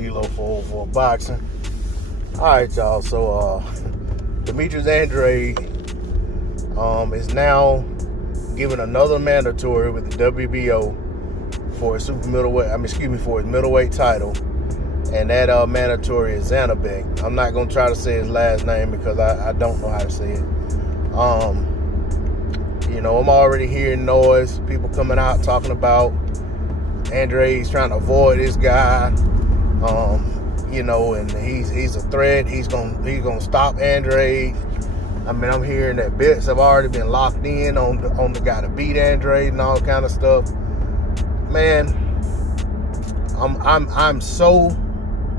D-Lo for boxing. All right, y'all. So Demetrius Andrade is now given another mandatory with the WBO for his for his middleweight title, and that mandatory is Zhanibek. I'm not gonna try to say his last name because I don't know how to say it. I'm already hearing noise, people coming out talking about Andrade's trying to avoid this guy. And he's a threat. He's gonna stop Andrade. I mean, I'm hearing that bets have already been locked in on the guy to beat Andrade and all kind of stuff. Man, I'm so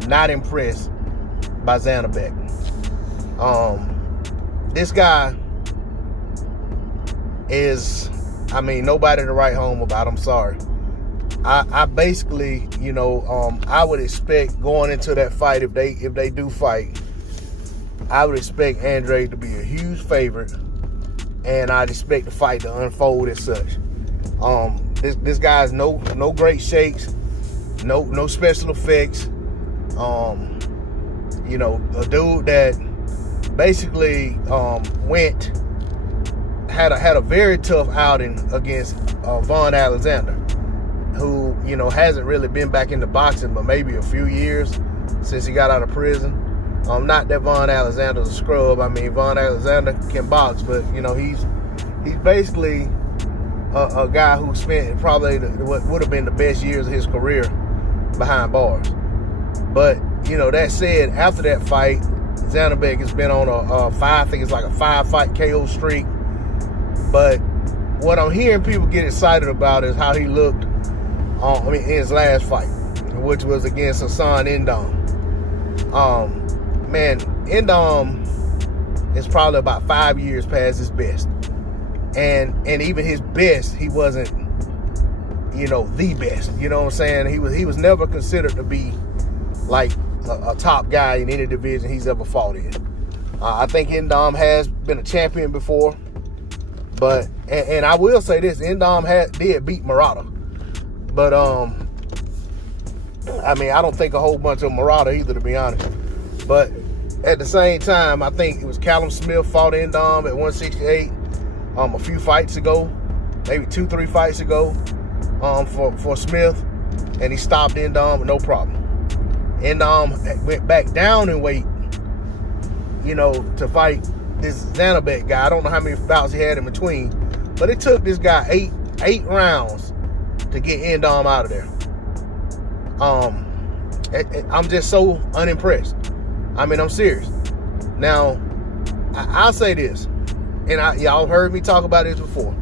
not impressed by Zhanibek. This guy is, nobody to write home about. I'm sorry. I basically, I would expect going into that fight, if they do fight, I would expect Andrade to be a huge favorite, and I'd expect the fight to unfold as such. This guy's no great shakes, no special effects. A dude that basically had a very tough outing against Von Alexander, who hasn't really been back into boxing but maybe a few years since he got out of prison. Not that Von Alexander's a scrub. Von Alexander can box, but he's basically a guy who spent probably what would have been the best years of his career behind bars. But that said, after that fight, Zhanibek has been on a 5-fight KO streak. But what I'm hearing people get excited about is how he looked in his last fight, which was against Hassan N'Dam. N'Dam is probably about 5 years past his best. And even his best, he wasn't, the best. You know what I'm saying? He was never considered to be like a top guy in any division he's ever fought in. I think N'Dam has been a champion before. But, and I will say this, N'Dam did beat Murata. But, I don't think a whole bunch of Murata either, to be honest. But at the same time, I think it was Callum Smith fought N'Dam at 168 a few fights ago, maybe 2-3 fights ago, for Smith, and he stopped N'Dam with no problem. N'Dam went back down in weight, to fight this Zhanibek guy. I don't know how many bouts he had in between, but it took this guy eight rounds to get N'Dam out of there. I'm just so unimpressed. I'm serious. Now, I'll say this, and y'all heard me talk about this before.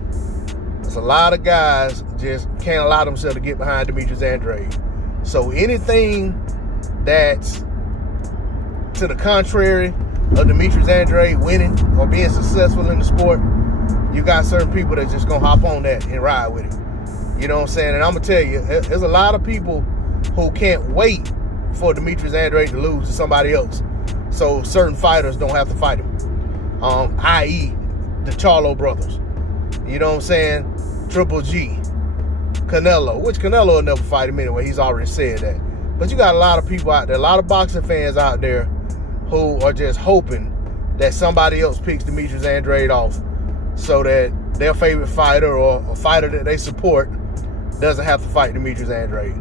There's a lot of guys just can't allow themselves to get behind Demetrius Andrade. So anything that's to the contrary of Demetrius Andrade winning or being successful in the sport, you got certain people that just gonna hop on that and ride with it. You know what I'm saying? And I'm gonna tell you, there's a lot of people who can't wait for Demetrius Andrade to lose to somebody else, so certain fighters don't have to fight him. I.e. the Charlo brothers. You know what I'm saying? Triple G, Canelo, which Canelo will never fight him anyway. He's already said that. But you got a lot of people out there, a lot of boxing fans out there who are just hoping that somebody else picks Demetrius Andrade off so that their favorite fighter or a fighter that they support doesn't have to fight Demetrius Andrade.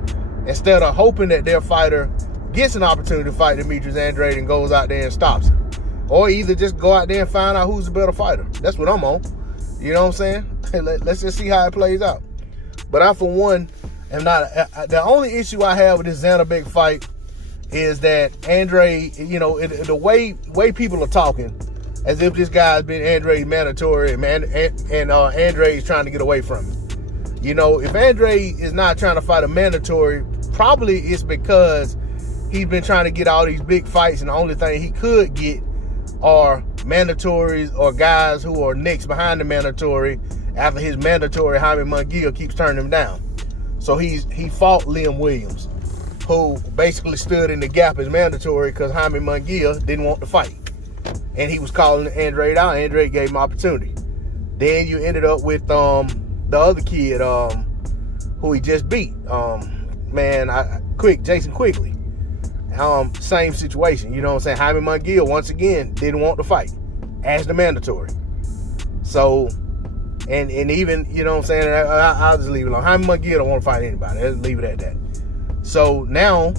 Instead of hoping that their fighter gets an opportunity to fight Demetrius Andrade and goes out there and stops him. Or either just go out there and find out who's the better fighter. That's what I'm on. You know what I'm saying? Let's just see how it plays out. But I, for one, am not. The only issue I have with this Zhanibek fight is that Andrade, the way people are talking, as if this guy's been Andrade's mandatory, and Andrade's trying to get away from him. If Andrade is not trying to fight a mandatory, probably it's because he's been trying to get all these big fights, and the only thing he could get are mandatories or guys who are next behind the mandatory after his mandatory Jaime Munguia keeps turning him down. So he fought Liam Williams, who basically stood in the gap as mandatory because Jaime Munguia didn't want to fight. And he was calling Andrade out. Andrade gave him opportunity. Then you ended up with the other kid who he just beat. Jason Quigley. same situation. You know what I'm saying? Jaime Munguia, once again, didn't want to fight as the mandatory. So, and even, you know what I'm saying, I'll just leave it alone. Jaime Munguia don't want to fight anybody. Let's leave it at that. So now,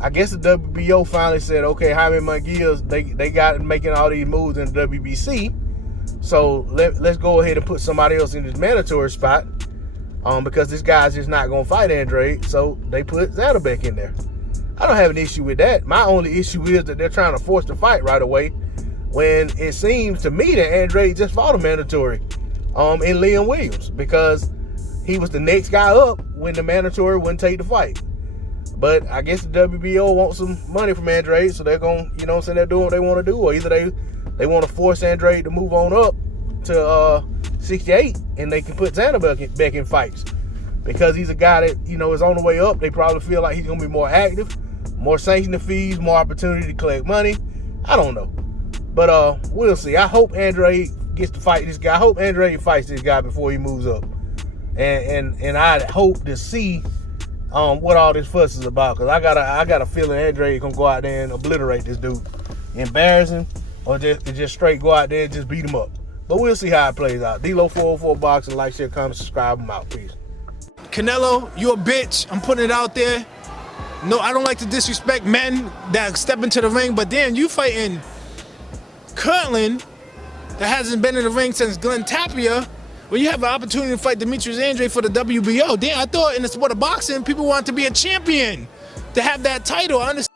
I guess the WBO finally said, okay, Jaime Munguia, they got making all these moves in the WBC. So let's go ahead and put somebody else in this mandatory spot, because this guy's just not going to fight Andrade. So they put Zhanibek in there. I don't have an issue with that. My only issue is that they're trying to force the fight right away when it seems to me that Andrade just fought a mandatory in Liam Williams, because he was the next guy up when the mandatory wouldn't take the fight. But I guess the WBO wants some money from Andrade, so they're going to, you know what I'm saying, they're doing what they want to do. Or either they want to force Andrade to move on up to 68, and they can put Zhanibek back in fights. Because he's a guy that, you know, is on the way up. They probably feel like he's going to be more active, more sanctioning fees, more opportunity to collect money. I don't know. But we'll see. I hope Andrade gets to fight this guy. I hope Andrade fights this guy before he moves up. And I hope to see what all this fuss is about. Because I got a feeling Andrade going to go out there and obliterate this dude. Embarrass him, or just straight go out there and just beat him up. But we'll see how it plays out. D-Lo 404 Boxing. Like, share, comment, subscribe. I'm out. Peace. Canelo, you a bitch. I'm putting it out there. No, I don't like to disrespect men that step into the ring, but damn, you fighting Kirtland that hasn't been in the ring since Glenn Tapia, when you have an opportunity to fight Demetrius Andrade for the WBO. Damn, I thought in the sport of boxing, people want to be a champion, to have that title. I understand.